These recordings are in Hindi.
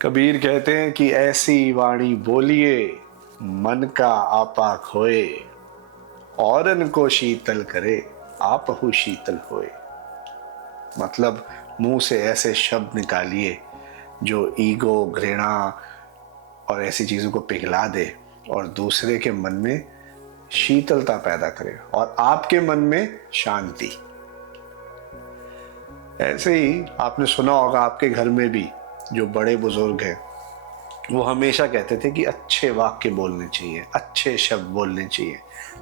कबीर कहते हैं कि ऐसी वाणी बोलिए मन का आपा खोए, औरन को शीतल करे आपहु शीतल होए। मतलब मुंह से ऐसे शब्द निकालिए जो ईगो, घृणा और ऐसी चीजों को पिघला दे और दूसरे के मन में शीतलता पैदा करे और आपके मन में शांति। ऐसे ही आपने सुना होगा आपके घर में भी जो बड़े बुजुर्ग हैं वो हमेशा कहते थे कि अच्छे वाक्य बोलने चाहिए, अच्छे शब्द बोलने चाहिए।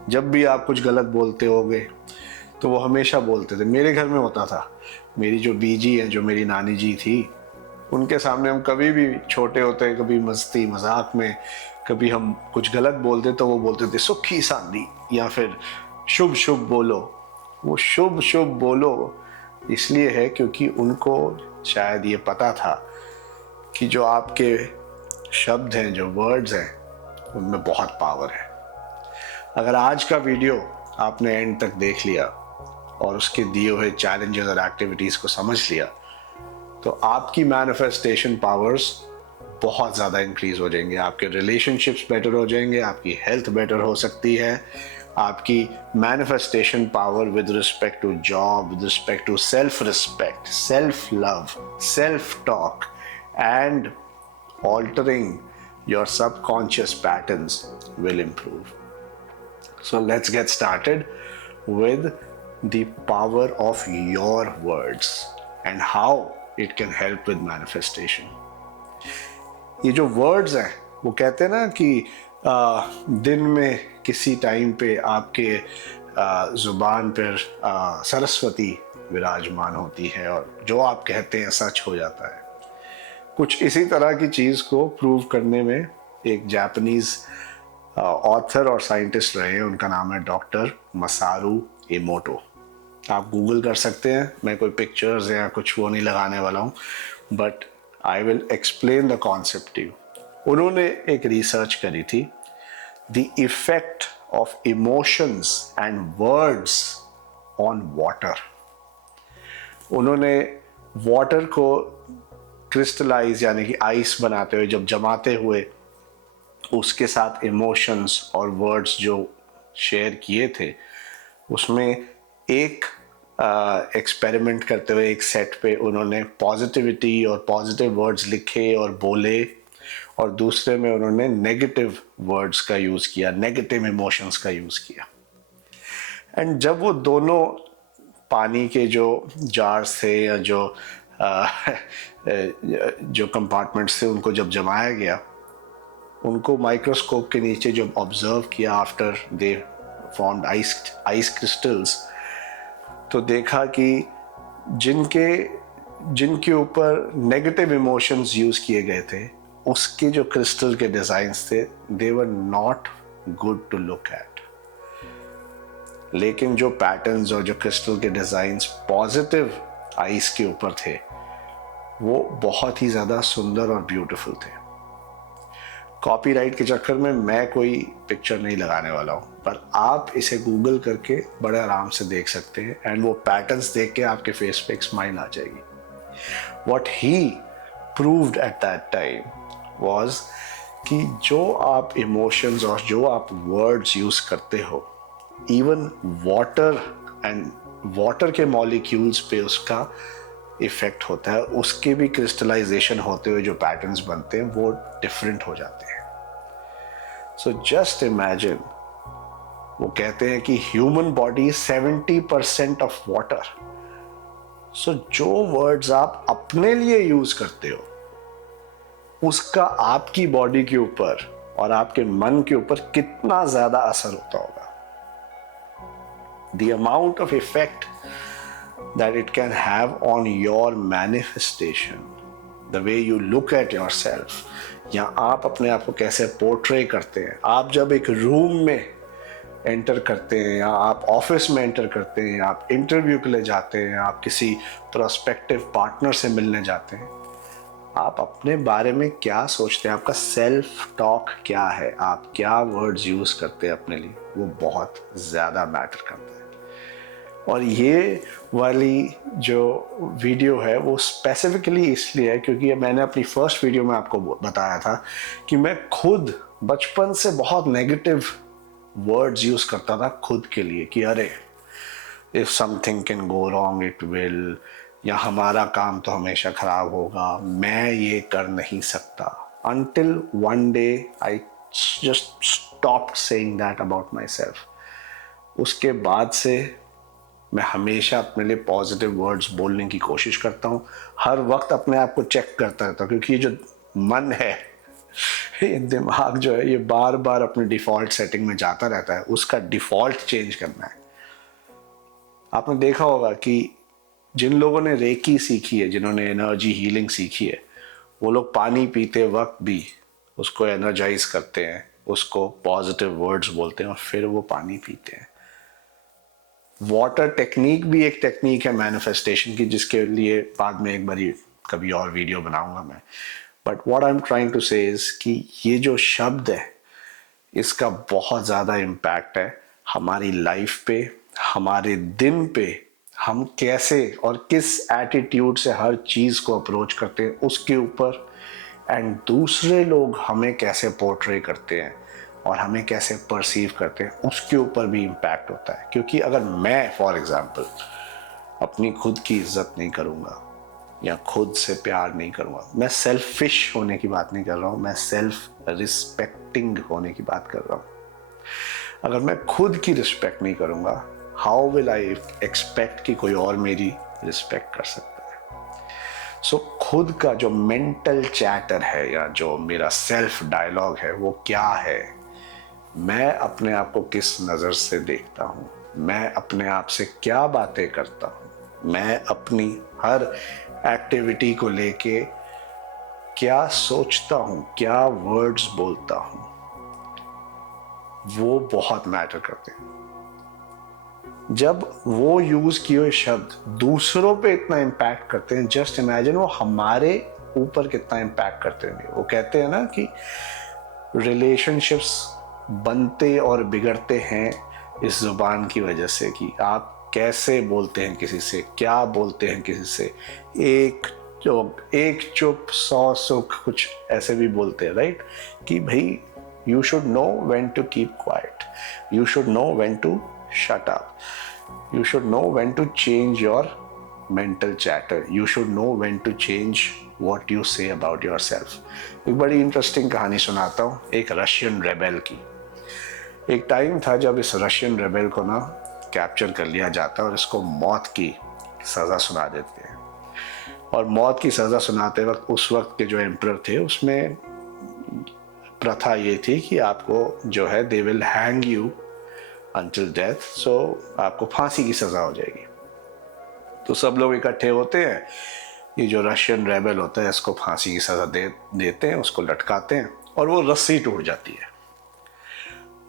जब भी आप कुछ गलत बोलते होगे तो वो हमेशा बोलते थे। मेरे घर में होता था, मेरी जो बीजी है, जो मेरी नानी जी थी, उनके सामने हम कभी भी छोटे होते, कभी मस्ती मजाक में कभी हम कुछ गलत बोलते तो वो बोलते थे सुखी सांदी, या फिर शुभ शुभ बोलो। वो शुभ शुभ बोलो इसलिए है क्योंकि उनको शायद ये पता था कि जो आपके शब्द हैं, जो वर्ड्स हैं, उनमें बहुत पावर है। अगर आज का वीडियो आपने एंड तक देख लिया और उसके दिए हुए चैलेंजेस और एक्टिविटीज को समझ लिया तो आपकी मैनिफेस्टेशन पावर्स बहुत ज़्यादा इंक्रीज हो जाएंगे। आपके रिलेशनशिप्स बेटर हो जाएंगे, आपकी हेल्थ बेटर हो सकती है, आपकी manifestation power with respect to job, with respect to self respect, self love, self talk and altering your subconscious patterns will improve. So let's get started with the power of your words and how it can help with manifestation. ये जो words हैं वो कहते हैं ना कि दिन में किसी टाइम पे आपके जुबान पर सरस्वती विराजमान होती है और जो आप कहते हैं सच हो जाता है। कुछ इसी तरह की चीज़ को प्रूव करने में एक जापानीज ऑथर और साइंटिस्ट रहे हैं, उनका नाम है डॉक्टर मसारू इमोटो। आप गूगल कर सकते हैं, मैं कोई पिक्चर्स या कुछ वो नहीं लगाने वाला हूँ, but I will explain the concept to you. उन्होंने एक रिसर्च करी थी, the effect of emotions and words on water. उन्होंने वाटर को क्रिस्टलाइज यानी कि आइस बनाते हुए, जब जमाते हुए उसके साथ इमोशंस और वर्ड्स जो शेयर किए थे, उसमें एक एक्सपेरिमेंट करते हुए एक सेट पे उन्होंने पॉजिटिविटी और पॉजिटिव वर्ड्स लिखे और बोले और दूसरे में उन्होंने नेगेटिव वर्ड्स का यूज़ किया, नेगेटिव इमोशंस का यूज़ किया। एंड जब वो दोनों पानी के जो जार्स थे या जो कंपार्टमेंट्स थे उनको जब जमाया गया, उनको माइक्रोस्कोप के नीचे जब ऑब्जर्व किया after they formed ice crystals, तो देखा कि जिनके ऊपर नेगेटिव इमोशंस यूज किए गए थे उसके जो क्रिस्टल के डिजाइन्स थे they were not good to look at. लेकिन जो पैटर्न्स और जो क्रिस्टल के डिजाइन्स पॉजिटिव आइस के ऊपर थे वो बहुत ही ज़्यादा सुंदर और ब्यूटीफुल थे। कॉपीराइट के चक्कर में मैं कोई पिक्चर नहीं लगाने वाला हूँ, पर आप इसे गूगल करके बड़े आराम से देख सकते हैं एंड वो पैटर्न्स देख के आपके फेस पे एक स्माइल आ जाएगी। What he proved at that time was कि जो आप इमोशंस और जो आप वर्ड्स यूज करते हो, इवन वाटर के मॉलिक्यूल्स पे उसका इफेक्ट होता है, उसके भी क्रिस्टलाइजेशन होते हुए जो पैटर्न्स बनते हैं वो डिफरेंट हो जाते हैं। सो जस्ट इमेजिन, वो कहते हैं कि ह्यूमन बॉडी 70% ऑफ वाटर। सो जो वर्ड्स आप अपने लिए यूज करते हो उसका आपकी बॉडी के ऊपर और आपके मन के ऊपर कितना ज्यादा असर होता होगा। The amount of effect that it can have on your manifestation, the way you look at yourself, या आप अपने आप को कैसे पोर्ट्रे करते हैं। आप जब एक रूम में एंटर करते हैं या आप ऑफिस में एंटर करते हैं, आप इंटरव्यू के लिए जाते हैं, आप किसी प्रोस्पेक्टिव पार्टनर से मिलने जाते हैं, आप अपने बारे में क्या सोचते हैं, आपका सेल्फ टॉक क्या है, आप क्या वर्ड्स यूज करते हैं अपने लिए, वो बहुत ज़्यादा मैटर करता है। और ये वाली जो वीडियो है वो स्पेसिफिकली इसलिए है क्योंकि मैंने अपनी फर्स्ट वीडियो में आपको बताया था कि मैं खुद बचपन से बहुत नेगेटिव वर्ड्स यूज़ करता था खुद के लिए कि अरे if something can go wrong it will, या हमारा काम तो हमेशा ख़राब होगा, मैं ये कर नहीं सकता। Until one day I just stopped saying that about my self. उसके बाद से मैं हमेशा अपने लिए पॉजिटिव वर्ड्स बोलने की कोशिश करता हूँ। हर वक्त अपने आप को चेक करता रहता हूँ क्योंकि ये जो मन है, ये दिमाग जो है, ये बार बार अपने डिफ़ॉल्ट सेटिंग में जाता रहता है। उसका डिफ़ॉल्ट चेंज करना है। आपने देखा होगा कि जिन लोगों ने रेकी सीखी है, जिन्होंने एनर्जी हीलिंग सीखी है, वो लोग पानी पीते वक्त भी उसको एनर्जाइज करते हैं, उसको पॉजिटिव वर्ड्स बोलते हैं और फिर वो पानी पीते हैं। वाटर टेक्निक भी एक टेक्निक है मैनिफेस्टेशन की, जिसके लिए बाद में एक बारी कभी और वीडियो बनाऊंगा मैं। But what I am trying to say is कि ये जो शब्द है, इसका बहुत ज़्यादा इम्पैक्ट है हमारी लाइफ पे, हमारे दिन पे। हम कैसे और किस एटीट्यूड से हर चीज़ को अप्रोच करते हैं उसके ऊपर, एंड दूसरे लोग हमें कैसे पोर्ट्रे करते हैं और हमें कैसे परसीव करते हैं उसके ऊपर भी इम्पैक्ट होता है। क्योंकि अगर मैं फॉर एग्जांपल अपनी खुद की इज्जत नहीं करूँगा या खुद से प्यार नहीं करूँगा, मैं सेल्फिश होने की बात नहीं कर रहा हूँ, मैं सेल्फ रिस्पेक्टिंग होने की बात कर रहा हूँ। अगर मैं खुद की रिस्पेक्ट नहीं करूँगा, हाउ विल आई एक्सपेक्ट कि कोई और मेरी रिस्पेक्ट कर सकता है। सो खुद का जो मेंटल चैटर है या जो मेरा सेल्फ डायलॉग है वो क्या है, मैं अपने आप को किस नज़र से देखता हूँ, मैं अपने आप से क्या बातें करता हूँ, मैं अपनी हर एक्टिविटी को लेके क्या सोचता हूँ, क्या वर्ड्स बोलता हूँ, वो बहुत मैटर करते हैं। जब वो यूज किए हुए शब्द दूसरों पे इतना इम्पैक्ट करते हैं, जस्ट इमेजिन वो हमारे ऊपर कितना इम्पैक्ट करते होंगे। वो कहते हैं ना कि रिलेशनशिप्स बनते और बिगड़ते हैं इस जुबान की वजह से, कि आप कैसे बोलते हैं किसी से, क्या बोलते हैं किसी से। एक चुप 100 सुख, कुछ ऐसे भी बोलते हैं, राइट? कि भाई you should know when to keep quiet, you should know when to shut up, you should know when to change your mental chatter, you should know when to change what you say about yourself। एक बड़ी इंटरेस्टिंग कहानी सुनाता हूँ, एक रशियन रेबेल की। एक टाइम था जब इस रशियन रेबेल को ना कैप्चर कर लिया जाता और इसको मौत की सज़ा सुना देते हैं। और मौत की सज़ा सुनाते वक्त उस वक्त के जो एम्परर थे, उसमें प्रथा ये थी कि आपको जो है they will hang you until death, so आपको फांसी की सज़ा हो जाएगी। तो सब लोग इकट्ठे होते हैं, ये जो रशियन रेबेल होता है इसको फांसी की सज़ा देते हैं, उसको लटकाते हैं और वो रस्सी टूट जाती है।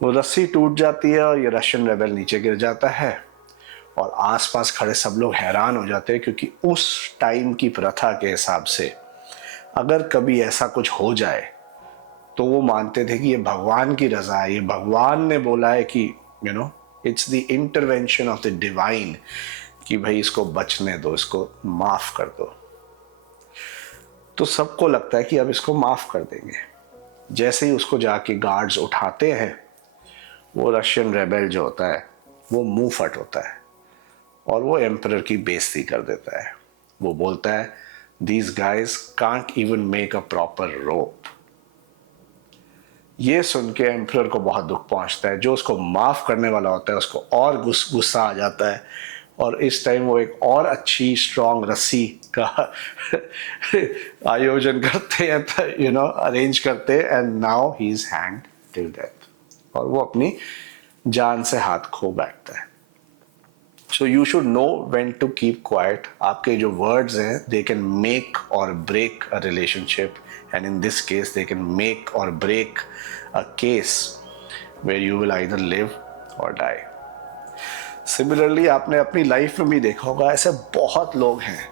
वो रस्सी टूट जाती है और ये रशियन रेबेल नीचे गिर जाता है और आसपास खड़े सब लोग हैरान हो जाते हैं, क्योंकि उस टाइम की प्रथा के हिसाब से अगर कभी ऐसा कुछ हो जाए तो वो मानते थे कि ये भगवान की रज़ा है, ये भगवान ने बोला है कि you know it's the intervention of the divine, कि भाई इसको बचने दो, इसको माफ कर दो। तो सबको लगता है कि अब इसको माफ कर देंगे। जैसे ही उसको जाके गार्ड्स उठाते हैं, वो रशियन रेबेल जो होता है वो मुंह फट होता है और वो एम्परर की बेइज्जती कर देता है। वो बोलता है these guys can't even make a proper rope. ये सुन के एम्परर को बहुत दुख पहुंचता है। जो उसको माफ करने वाला होता है उसको और गुस्सा आ जाता है और इस टाइम वो एक और अच्छी स्ट्रॉन्ग रस्सी का आयोजन करते हैं, यू नो अरेंज करते हैं, and now he is hanged till death, और वो अपनी जान से हाथ खो बैठता है। So you should know when to keep quiet. आपके जो वर्ड्स हैं दे कैन मेक और break a relationship, and in this case they can make or break a case where you will either live or die। Similarly आपने अपनी लाइफ में भी देखा होगा, ऐसे बहुत लोग हैं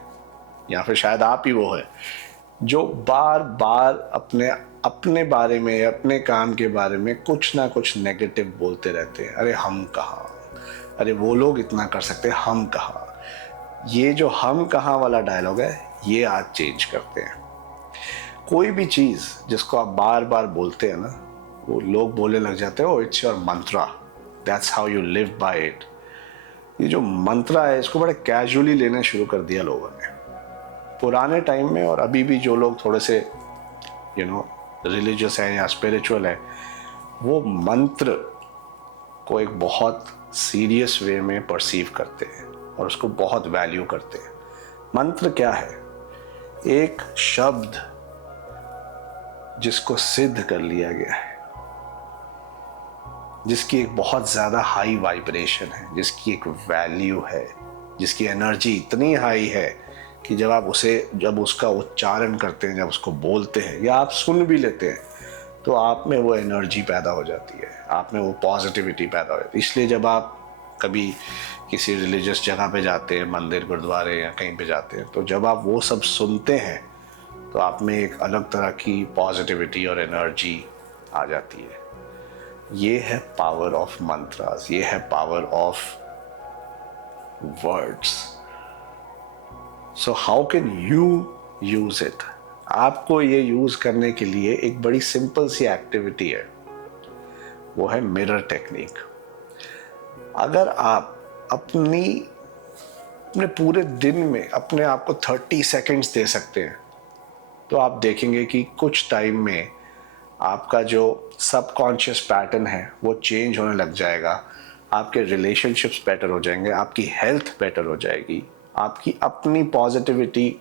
या फिर शायद आप ही वो है जो बार बार अपने बारे में, अपने काम के बारे में कुछ ना कुछ नेगेटिव बोलते रहते हैं। अरे हम कहाँ, अरे वो लोग इतना कर सकते, हम कहाँ। ये जो हम कहाँ वाला डायलॉग है, ये आज चेंज करते हैं। कोई भी चीज़ जिसको आप बार बार बोलते हैं ना, वो लोग बोलने लग जाते हो it's your Mantra, that's how you live by it. ये जो मंत्रा है, इसको बड़े कैजुअली लेना शुरू कर दिया लोगों ने पुराने टाइम में। और अभी भी जो लोग थोड़े से रिलीजियस हैं या स्पिरिचुअल है, वो मंत्र को एक बहुत सीरियस वे में परसीव करते हैं और उसको बहुत वैल्यू करते हैं। मंत्र क्या है? एक शब्द जिसको सिद्ध कर लिया गया है, जिसकी एक बहुत ज़्यादा हाई वाइब्रेशन है, जिसकी एक वैल्यू है, जिसकी एनर्जी इतनी हाई है कि जब उसका उच्चारण करते हैं, जब उसको बोलते हैं या आप सुन भी लेते हैं, तो आप में वो एनर्जी पैदा हो जाती है, आप में वो पॉजिटिविटी पैदा हो जाती है। इसलिए जब आप कभी किसी रिलीजियस जगह पे जाते हैं, मंदिर, गुरुद्वारे या कहीं पे जाते हैं, तो जब आप वो सब सुनते हैं तो आप में एक अलग तरह की पॉजिटिविटी और एनर्जी आ जाती है। ये है पावर ऑफ मंत्रास, ये है power of words. So how can you use it? आपको ये यूज करने के लिए एक बड़ी सिंपल सी एक्टिविटी है, वो है मिरर टेक्निक। अगर आप अपने पूरे दिन में अपने आप को 30 सेकंड्स दे सकते हैं, तो आप देखेंगे कि कुछ टाइम में आपका जो सबकॉन्शियस पैटर्न है वो चेंज होने लग जाएगा। आपके रिलेशनशिप्स बेटर हो जाएंगे, आपकी हेल्थ बेटर हो जाएगी, आपकी अपनी पॉजिटिविटी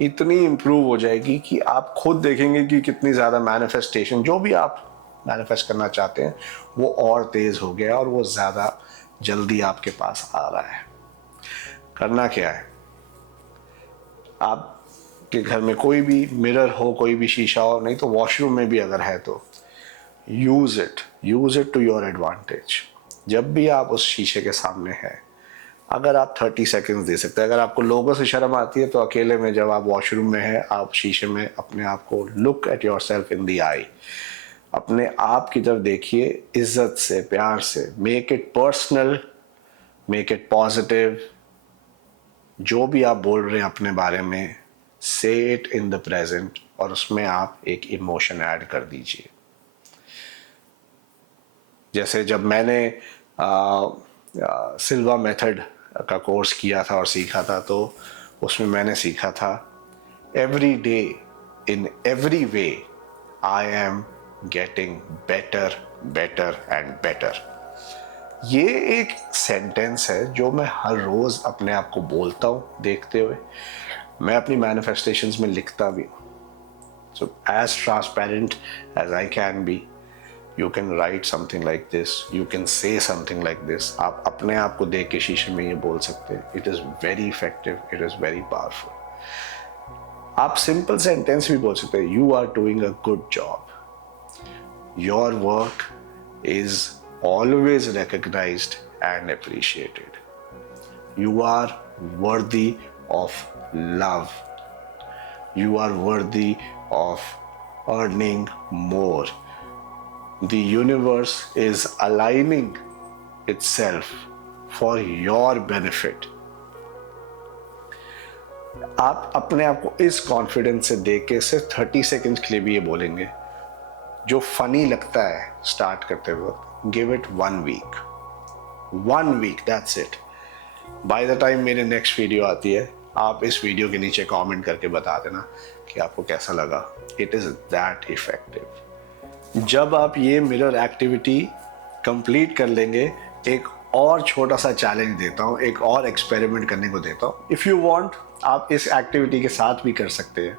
इतनी इम्प्रूव हो जाएगी कि आप खुद देखेंगे कि कितनी ज़्यादा मैनिफेस्टेशन, जो भी आप मैनिफेस्ट करना चाहते हैं, वो और तेज़ हो गया और वो ज़्यादा जल्दी आपके पास आ रहा है। करना क्या है? आपके घर में कोई भी मिरर हो, कोई भी शीशा हो, नहीं तो वॉशरूम में भी अगर है तो use it to your advantage. जब भी आप उस शीशे के सामने हैं, अगर आप 30 सेकंड्स दे सकते हैं, अगर आपको लोगों से शर्म आती है तो अकेले में जब आप वॉशरूम में हैं, आप शीशे में अपने आप को look at yourself in the eye, अपने आप की तरफ देखिए, इज्जत से, प्यार से, make it personal, make it positive. जो भी आप बोल रहे हैं अपने बारे में, से इट इन द प्रेजेंट, और उसमें आप एक इमोशन ऐड कर दीजिए। जैसे जब मैंने सिल्वा मेथड का कोर्स किया था और सीखा था, तो उसमें मैंने सीखा था, every day in every way I am getting better better and better. ये एक सेंटेंस है जो मैं हर रोज़ अपने आप को बोलता हूँ देखते हुए। मैं अपनी मैनिफेस्टेशंस में लिखता भी हूँ। So as transparent as I can be, you can write something like this, you can say something like this. आप अपने आप को देख के शीशे में ये बोल सकते हैं। It is very effective, it is very powerful. आप सिंपल सेंटेंस भी बोल सकते हैं, you are doing a good job, your work is always recognised and appreciated, you are worthy of love, you are worthy of earning more, the universe is aligning itself for your benefit। आप अपने आप को इस कॉन्फिडेंस से देख के सिर्फ 30 सेकेंड्स के लिए भी ये बोलेंगे, जो फनी लगता है स्टार्ट करते वक्त, give it 1 week, that's it. By the time मेरे नेक्स्ट वीडियो आती है, आप इस वीडियो के नीचे कमेंट करके बता देना कि आपको कैसा लगा। It is that effective. जब आप ये मिरर एक्टिविटी कंप्लीट कर लेंगे, एक और छोटा सा चैलेंज देता हूँ, एक और एक्सपेरिमेंट करने को देता हूँ। इफ़ यू वांट, आप इस एक्टिविटी के साथ भी कर सकते हैं।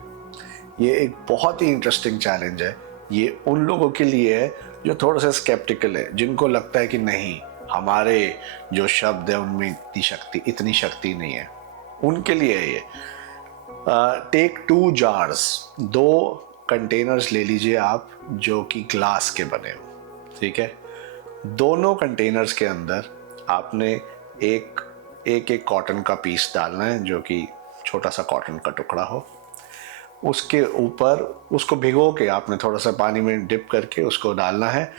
ये एक बहुत ही इंटरेस्टिंग चैलेंज है। ये उन लोगों के लिए है जो थोड़ा सा स्केप्टिकल है, जिनको लगता है कि नहीं, हमारे जो शब्द है उनमें इतनी शक्ति नहीं है, उनके लिए है ये। टेक 2 जार्स, 2 कंटेनर्स ले लीजिए आप, जो कि ग्लास के बने हो, ठीक है। दोनों कंटेनर्स के अंदर आपने एक कॉटन का पीस डालना है, जो कि छोटा सा कॉटन का टुकड़ा हो। उसके ऊपर उसको भिगो के आपने थोड़ा सा पानी में डिप करके उसको डालना है।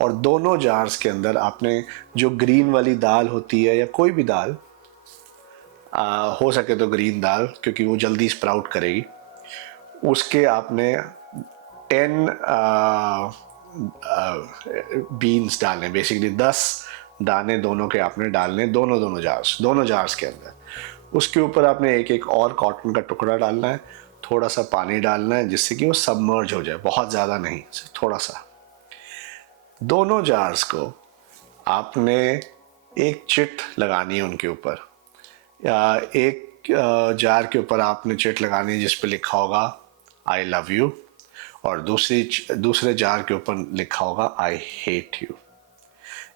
और दोनों जार्स के अंदर आपने जो ग्रीन वाली दाल होती है या कोई भी दाल, हो सके तो ग्रीन दाल क्योंकि वो जल्दी स्प्राउट करेगी, उसके आपने 10 बीन्स डालने, बेसिकली 10 दाने दोनों के आपने डालने, दोनों जार्स के अंदर। उसके ऊपर आपने एक एक और कॉटन का टुकड़ा डालना है, थोड़ा सा पानी डालना है जिससे कि वो सबमर्ज हो जाए, बहुत ज़्यादा नहीं, सिर्फ थोड़ा सा। दोनों जार्स को आपने एक चिट लगानी है उनके ऊपर, या एक जार के ऊपर आपने चिट लगानी है जिस पे लिखा होगा आई लव यू, और दूसरे जार के ऊपर लिखा होगा आई हेट यू।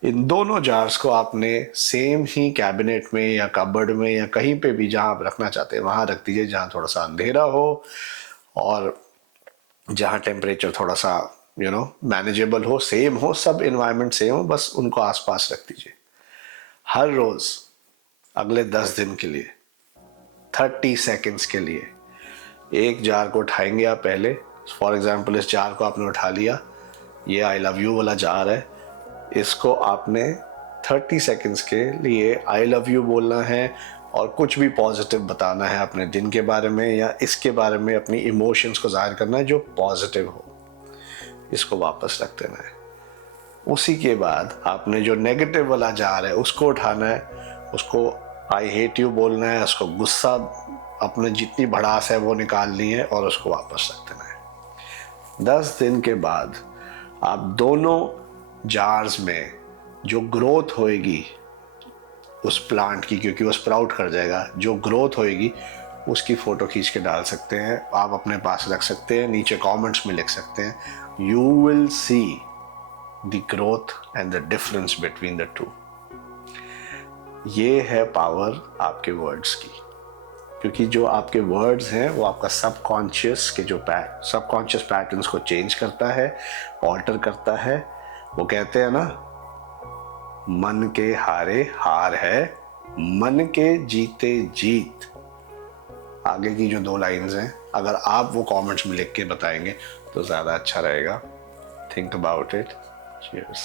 इन दोनों जार्स को आपने सेम ही कैबिनेट में या कबर्ड में या कहीं पे भी जहां आप रखना चाहते हैं वहां रख दीजिए, जहां थोड़ा सा अंधेरा हो और जहां टेम्परेचर थोड़ा सा मैनेजेबल हो, सेम हो, सब इन्वायरमेंट सेम हो, बस उनको आसपास रख दीजिए। हर रोज अगले 10 दिन के लिए 30 सेकेंड्स के लिए एक जार को उठाएंगे आप पहले। फॉर एग्जाम्पल इस जार को आपने उठा लिया, ये आई लव यू वाला जार है, इसको आपने 30 सेकेंड्स के लिए आई लव यू बोलना है और कुछ भी पॉजिटिव बताना है अपने दिन के बारे में या इसके बारे में, अपनी इमोशंस को जाहिर करना है जो पॉजिटिव हो। इसको वापस रख देना है। उसी के बाद आपने जो नेगेटिव वाला जार है उसको उठाना है, उसको आई हेट यू बोलना है, उसको गुस्सा अपने जितनी भड़ास है वो निकालनी है और उसको वापस रख देना है। 10 दिन के बाद आप दोनों जार्स में जो ग्रोथ होएगी उस प्लांट की, क्योंकि वो स्प्राउट कर जाएगा, जो ग्रोथ होएगी उसकी फ़ोटो खींच के डाल सकते हैं, आप अपने पास रख सकते हैं, नीचे कमेंट्स में लिख सकते हैं। You will see the growth and the difference between the two. ये है पावर आपके वर्ड्स की, क्योंकि जो आपके वर्ड्स हैं वो आपका सबकॉन्शियस के जो सबकॉन्शियस पैटर्न्स को चेंज करता है, ऑल्टर करता है। वो कहते हैं ना, मन के हारे हार है, मन के जीते जीत। आगे की जो 2 लाइंस हैं अगर आप वो कमेंट्स में लिख के बताएंगे तो ज़्यादा अच्छा रहेगा। Think about it. चीयर्स।